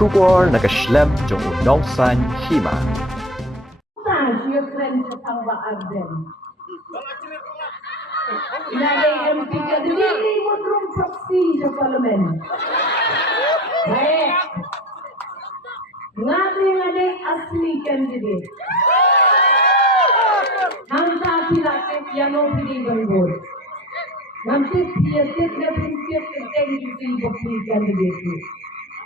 Kubor nakaslem jong unongsan hima. Your friends sa tawaan din. Inagay MP ka, dili mo drong proxy sa parliament. Baik. Ngati asli candidate. Hangta pilakit yanong pinibangod. Ngamtit piyatit na prinsip kageng yung bukli candidate.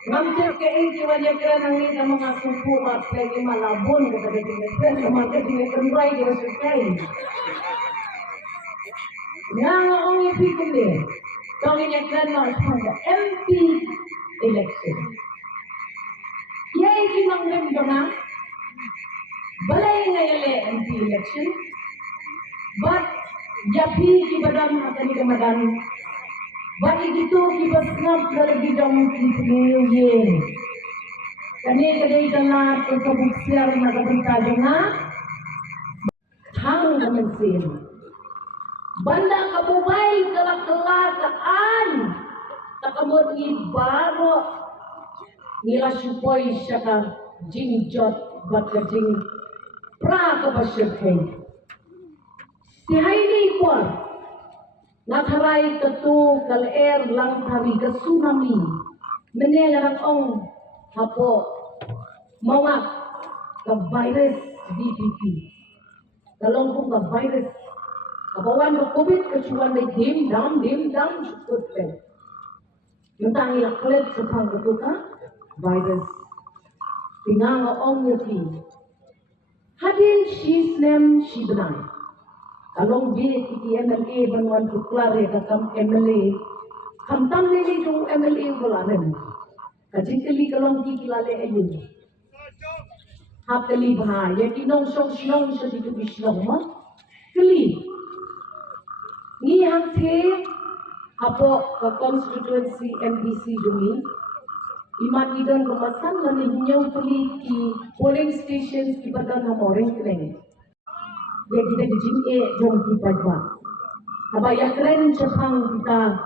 Ngamtit kain kiwanya kira nangin ang mga supo at lagi malabon kepada dinegran kepada dinegran rai dia sekai. Yang orang yang fikir dia, kau ini kan pada MP election. Ia ini manggil dona, balai ngayale MP election, but japi di badan akan di badan. Bagi itu kita snap lagi dong New Year. Kani kadai dana kebuksiar naga berita dona. Hang naman sin. Banda kabubay kelak-kelak kaan. Takamot ni baro. Nila supoy siya ka jingjot bat ka jing pra ka basyagkay. Si Hailey po. Natharay katu kal-air lang hari ka tsunami. Menengarang ong hapo mawak ka virus DPP. Kalong kong ka virus. Kabawan ka COVID kasuan may dim down sukot ka. Yung tangi laklet sa pangkatu ka virus. Tinganga ong yaki. Hadin shisnem shibanay. Kalong di kiti MLA banwan kuklare kakam MLA kamtam nili jong MLA bulanan kajikali kalong kikilale ayun hapkali baha ya kinong sinong sa dito bislong mo kali ni hangte hapo ka constituency MDC dumi imat idon kemasan lanin nyaw kali ki polling stations ibadan hamoring kren ya kita dijing jong kita ba habaya keren chapang kita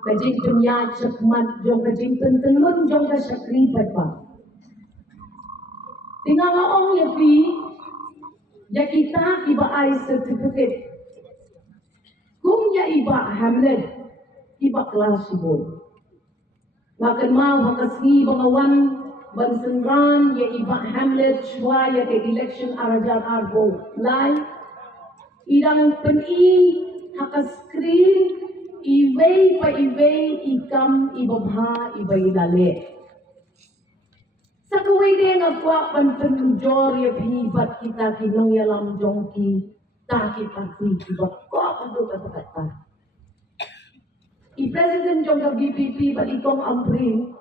kajing dunya chakmat jong kajing tentelun jong ka sakri ba tingala ong yapi ya kita iba ai certificate kum ya iba hamlet iba kelas ibon makan mau hakasni bangawan bansenran ya iba hamlet shwa ya ke election arajan arbo live idang peni haka screen iway pa iway ikam ibabha ibay lale sa kaway din agwa pantunjor ya hibat kita kinong yalam jongki takit pati ibat ko kado katakata i-president jongka BPP balikong amprin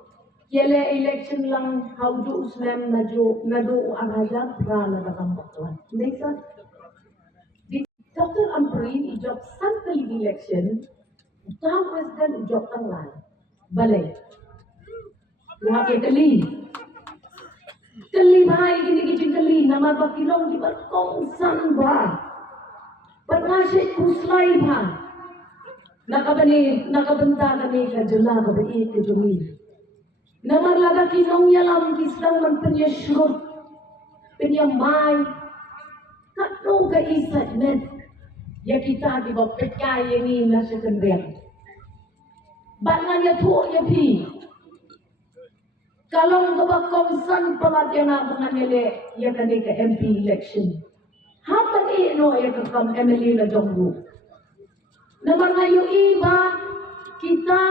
yele election lang haudu uslam nado arajan prana nakambakwan nesa Dr. Amprin ijok sampai election, tahun presiden ijok tanglan, balai. Lihat kali bahai gini gini kali, nama bakilong di berkong sanba, pengasih kuslai bah, nakabenta kami kajela kabai kejumi. Nama laga kilong yalam kislang menpenya syurut, penya mai, katong kaisat net. Ya kita di bawah PK yang ini nasi kendrian. Bakal ya tu ya pi. Kalau ngabak konsen pelatihan mengenai ya kan ke MP election. Hamba ni no ya ke kam MLA na jonggu. Naman ngayon iba kita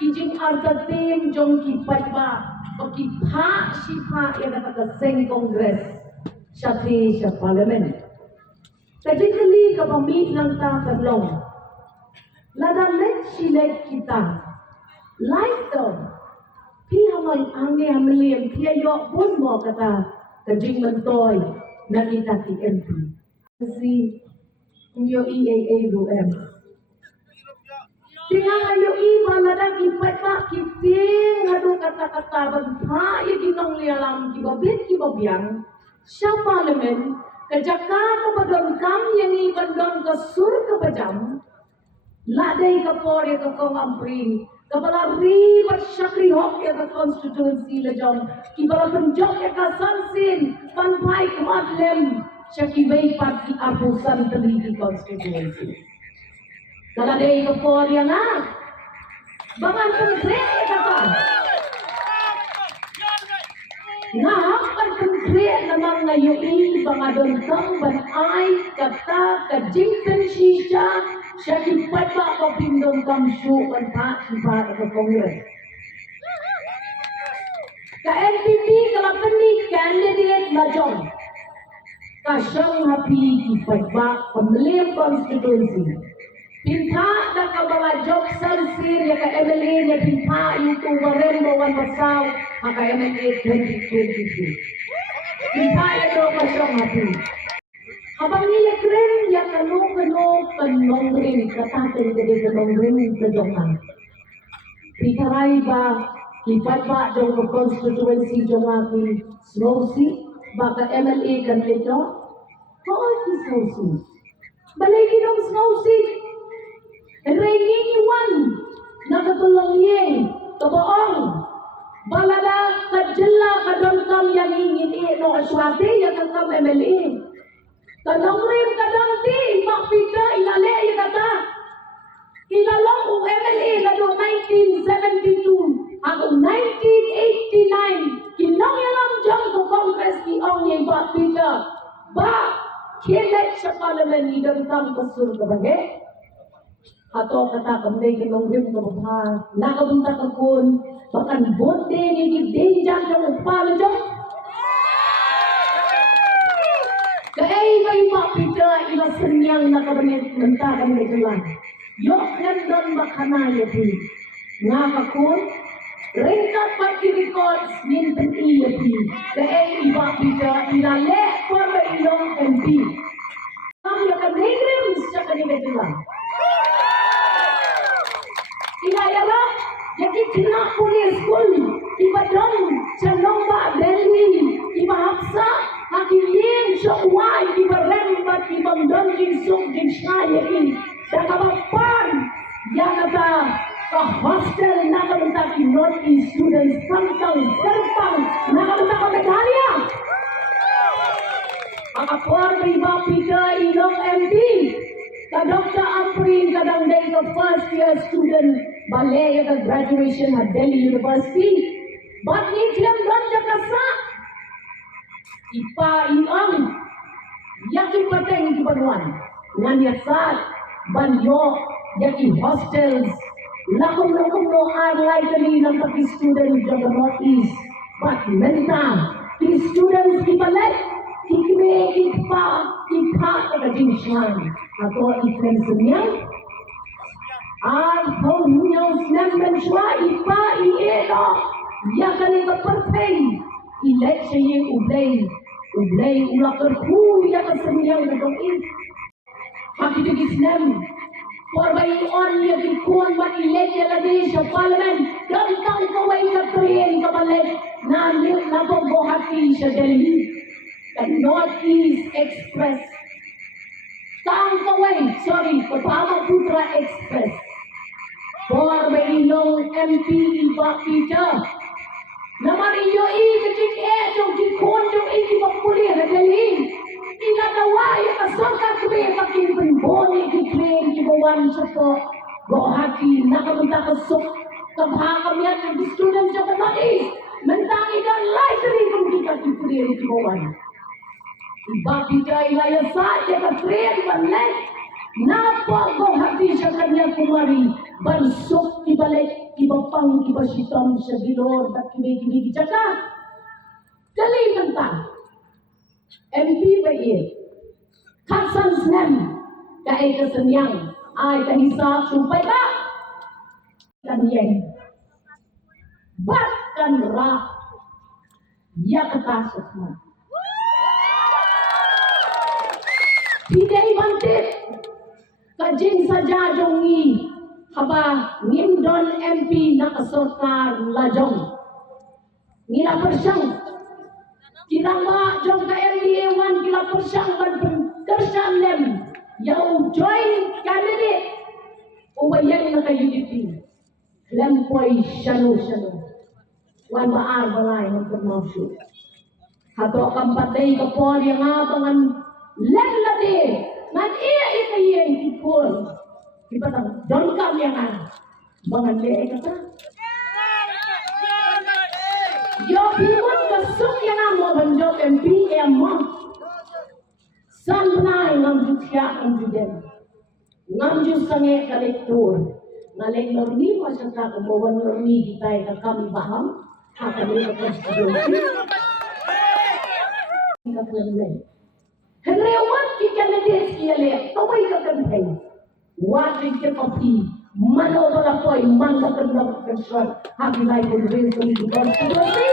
kijing arta tim jong kipat ba. Pagkipa sipa ya kata seng kongres syati sa parlimen. Kajikali kapamit ng tatalong. Ladalet silet kita. Like them. Pihamay angge hamiliyam piayok pun mo kata kajing mentoy na kita ti MP. Kasi kumyo EAA UM. Tingnan kayo iba ladang ipat pa kiting hado kata-kata bagpa ikinong lialam kibabit kibabiyang siya parliament Kajakar kepadon kam yang ibandon ke sur ke pajam, ladai ke pori ke kong amprin, Kabala ribat syakri hok ya ka constituency la jom. Kibala penjok ya ka sansin panpai kemadlem syaki bay parti abusan teliti constituency. Kala day ka por ya nga. Bangan pentre ya ka. Nahapan pentre naman ngayon bangadon kang banay kata kajingpen shisha syaki pata ko pindong kamsyu kanta iba ka kongres. Ka NPP kalapani candidate na jom. Kasyang hapi ipagba pemilihan constituency. Pinta na kabala job sansir ya ka MLA ya pinta yung waren bawan basaw maka MLA 2022. Pinta ito kasyang hapi. Habang niya kren ya kano kanong rin katatin ka din kanong rin kajongan. Pitaray ba ipagba jong constituency jong aking Snowsea baka MLA kan ito? Oo, si Snowsea. Balikin ang Snowsea. Raining one, nakatulong yin, kaboong, balala, kadjala, kadangkam, yang ingin no aswate, yang kakam MLA. Kadang rin, kadang di, makpika, ilale, yung kata. Ilalong kong MLA, lalo 1972, ako 1989, kinang yalang dyan ko Congress ni Ong yung makpika. Ba, kilit sa parliament, idangkam kasur kabagay. Ato kata kamday kanong rim ka ba nakabunta ka kun bakan bote ni gidin dyan yung upala dyan kaya may mapita ilasenyang nakabanit nanta kami dyan yok nandun makana yapi nakakun ringkat pati records nintan iyapi kaya mapita ilale para ilong MP ang yakanay rin siya kanina dyan Ilayala, jadi kena kuliah school, iba don, calomba Delhi, iba hapsa, hakilim, syokwai, iba rembat, iba donjing suk, jing syairi, dan kapan, yang kata, ke hostel, nakabenta ki Northeast students, kantang, terbang, nakabenta ke Medalia. Akapor, iba pika, ilong MP, Dr. Aprin kadang day ka first year student balay ka graduation at Delhi University. But ni Clem don jakasa. Ipa iang yaki pateng ibanuan. Nganyasat banyo yaki hostels. Lakom-lakom no are likely ng pati students of the Northeast. But menta the students ibalay. Ipa kagadinsyan. Ato ikan senyang. Atau nyong senang shwa ipa ielo. Ya kali berpartai. Election yang ublay ulakar ku ya kesenyang gedong ini. Haki degi senang. Porbai on ya dikuan mat election lagi sa parliament. Gantang kawai katriyen kabalik. Nalip na bohati sa Delhi. The Northeast Express. Kapama Putra Express. For Bailong MP Iba Peter. Naman iyo kecik yung dikon yung ikipapuli na dalhin. Inagawa yung kasokat kami makin penboni kiklaim kibawan sa to. Gohati nakamunta kasok. Kabhakam yan yung students yung Northeast. Mentangi ka likely kung di ka kipuli yung kibawan. Iba kita ilaya saja katrin balai. Napa kau hati sa kanya kumari bansok ibalik ibapang ibasitam sa bilor at kibig-kibig jaka. Dali tentang MP ba iya? Kasan snem kaya kasenyang ay kahisa sumpay ba? Kanyang bahkan ra ya ketasok mo. Tidak bantit kajing saja jongi haba ngindon MP nakasokar lajong ngila persyang kirama jong ka MBA 1 ngila persyang berkersyang lem yang join candidate ubayang na ka UDP lempoy syanu-syanu. Wan baar balay ng pagmawsyo. Hato kang patay ka po yang abangan lalade. Man iya ikayen kikul. Ipatang don kam yang bangan le ka. Yo pimot kasuk yang mo banjok MP mo. Sanay ngam jutya ang juden. Ngam jud sange kalektor. Ngaleng normi mo sa kakabawan normi kita ka kami baham. Hakali ka konstitusi. Henry wat ki candidates yale tawai ka kantai wat ki kopi mano bala poi manga kandak kansan haki lai ko reason to constituency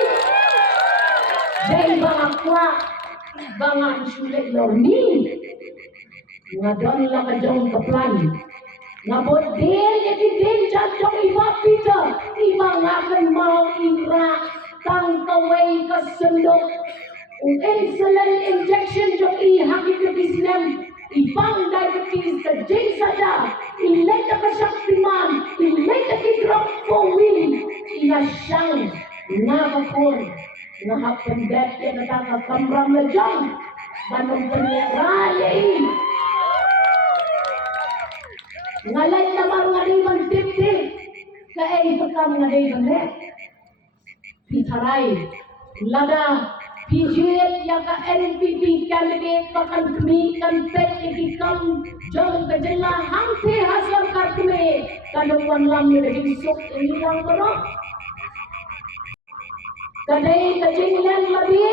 dei banga kwa banga isule lorni ngadon la ka jong ka plan ngabot din din jong iba pita iba ngakan mau ira tang kawai ka sendok insulin injection jo hakit ke Islam ibang diabetes ke jeng saja ilai ke Shaktiman ilai ke drop for will ina syang nagapon nahapan dat yang nataka kambram lejang banong penyerali ngalay namar ngaliman tip-tip kaay pakam ngaliman pitaray lada PGL yang ka NPP candidate pakan kami kan pet ikikam jom kejela hampe hasil kartme kadang lam ni daging sok ini lang kono kadai kejenglan lagi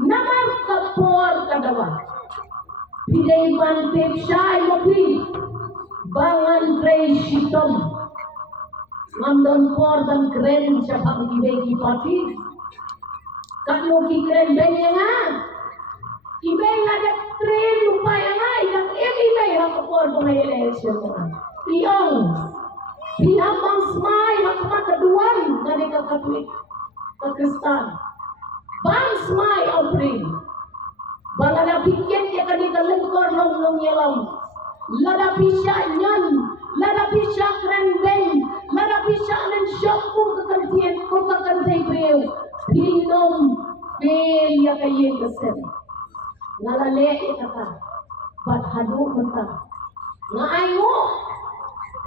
nama kapor kadawa pilih bantip syai mopi bangan tray shitom ngandon por dan keren siapa kibeki parti kalau kikren banyak ibang ada train lupa yang yang ibang yang kapor pengelection iyong pinabang smay hakma kaduan dari Katolik ke Kristen bang smay offering balada pikir ya kanika lengkor long yelam lada pisya nyan lada pisya kren beng lada pisya nen syokku kekantian ko kekantai breu Pinom ya kayen kesen ngalale kata bat hadu mentah ngaayo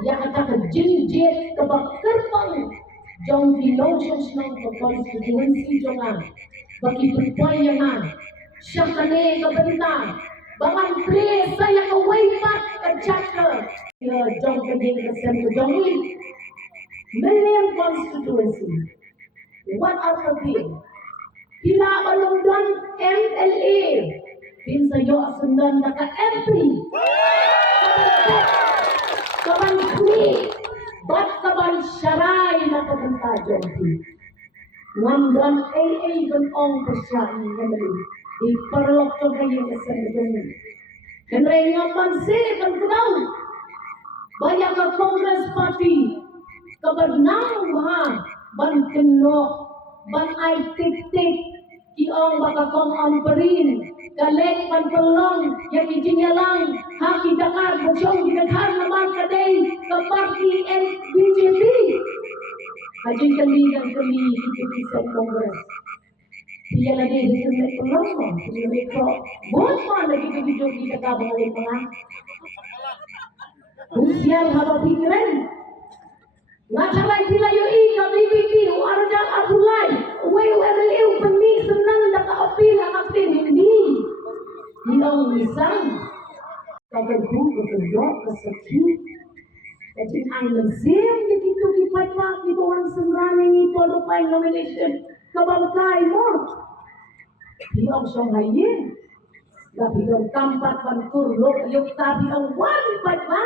ya kata ke jinjet ke bakkerpang jong filosof ng konstituensi jongan bagi perpayangan syakane ke bentang bangan pre saya ke waypat ke chapter jong keding kesen ke jongi million konstituensi. What are the things? Kila balungdan MLA. Pinsa yo asundan naka MP. Kaban kni. Bat kaban syarai na kabentajon. Ngamdan AA kan ong persyaan ngamali. Iparlok to kayo kesan ngamali. Kenray ngaman kan kunang. Banyak ke Congress Party. Kabanang ha. Ban keno ban ay tik-tik iong baka kong amperin galek pan pelong yang izinnya lang haki dakar bocong didekar naman kadai ke parti BJP hajin kali dan kali itu bisa kongres dia lagi di sini pelong dia mereka buat mana lagi kebijuk di kata balik tengah usia haba pikiran Nasalay sila yung BBB, Arjang Abdulay, WMLA, Pani, Senang, Naka-apil, Akapil, hindi. Yung isang, kagagong, kagagong, kasakit. Kasi ang nagsim, dito kipatpak, ibuhan sa maraming ipolupay nomination, kabangkay mo. Yung siyanghayin, gabi ang tampat, panturlok, yung tabi ang walipat ba?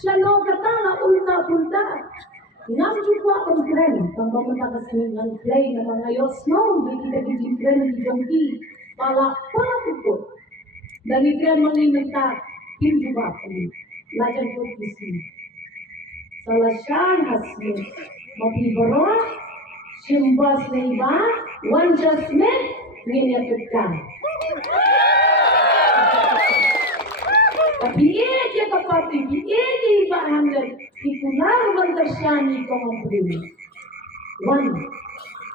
Siya no katala ulta-ulta. Ngam juga keren, tambah mengatakan dengan play na mga yosno, hindi kita kren di jongki, pala pukul. Dari kren menginta, kim juga kami, lajar kursi. Salah syan hasmi, mapi baro, simbas neiba, one judgment, nginyatetkan. Tapi iya kapati ini bahangan ikunar mantasyani kong one,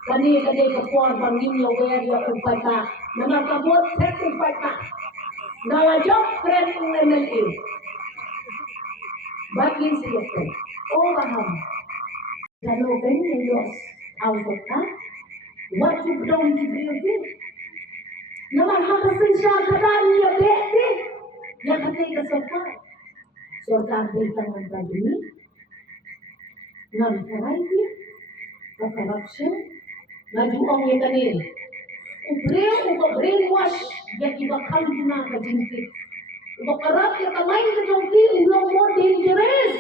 kani kapor bangin yo wer yo upata, nama kabut tek upata, nalajok keren MLA, bangin siya oh baham, kalau kani yos awalnya, what you don't do, nama hakasin siya kadang yo bete, yang ketika सरकार बेतन बदली ngam कराई ka corruption na juong ye kanil uka brain wash ya iba kalbuna ka jinti uka karap ya kamay ka jongki no more dangerous.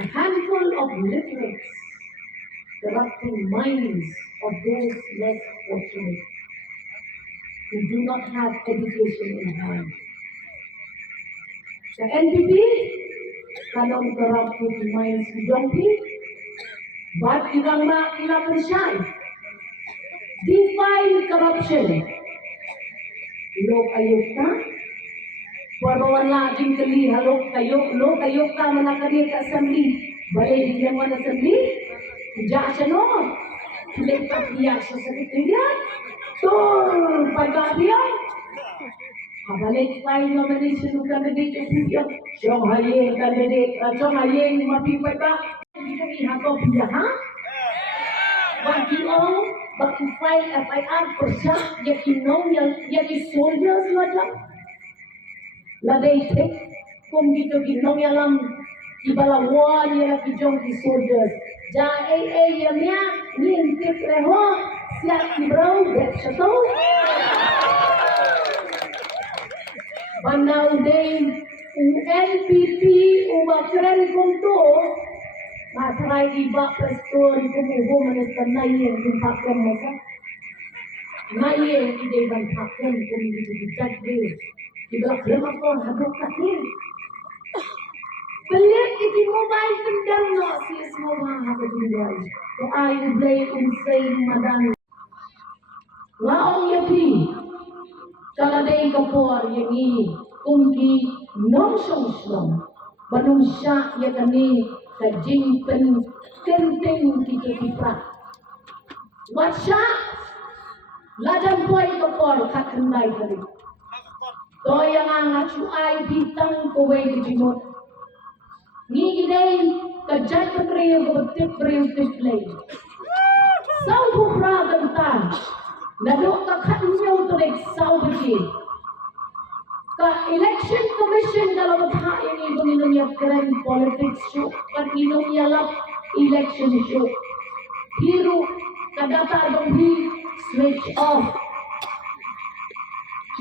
A handful of literates corrupting minds of those less fortunate who do not have education in hand. The NPP cannot corrupt with minds donkey, but ilang siya. Define corruption. Lo kayok ka? Pagbawan laging kali, lo kayok ka manakali ka assembly. Balay bigyan mo na assembly? Diyan siya no? Tulik papiyak sa sekretariat. Tur pagkakaya. Kabalik tayo nomination ng candidate of PPO. Siyong hayeng candidate, siyong hayeng mapipay ba? Hindi kami hako piya, ha? Bagi file FIR persa, yaki soldiers lada. Laday tek, kung dito ginong yalam, ibalawan yaki jong ki soldiers. Ja yamya, nintip reho, siya ibraw, bet siya to. Banau din NPP umakren kung to matray iba preston kumuho manistan na iyan kung pakyan mo sa na iyan hindi bang pakyan kung hindi bijag din iba kaya ako hadok katin pelik iti mobile pendam no sis mo mga kapatid so I blame insane madami waong yapi kaladay kapor yang kungki nong song banung sya ya kani kajing pen kenteng kita kipra wasya lajan boy kapor kakendai kali to yang angacu ay bitang kowe dijimot ni gidai kajat petriyo kebetik priyo sau bukra gentang nadok kakaknya untuk sau begini ka election commission dalam hak ini menginumnya keren politics show kan inumnya lap election show hiru kadata donghi switch off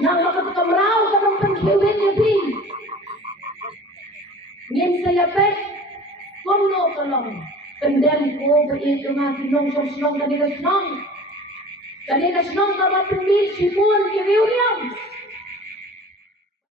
nang makakamraw kadang pangkiwin niya di ngin saya pek kono tolong kendali ko berit nga tinong song kanila senong ka mapindi sipon kiriuliam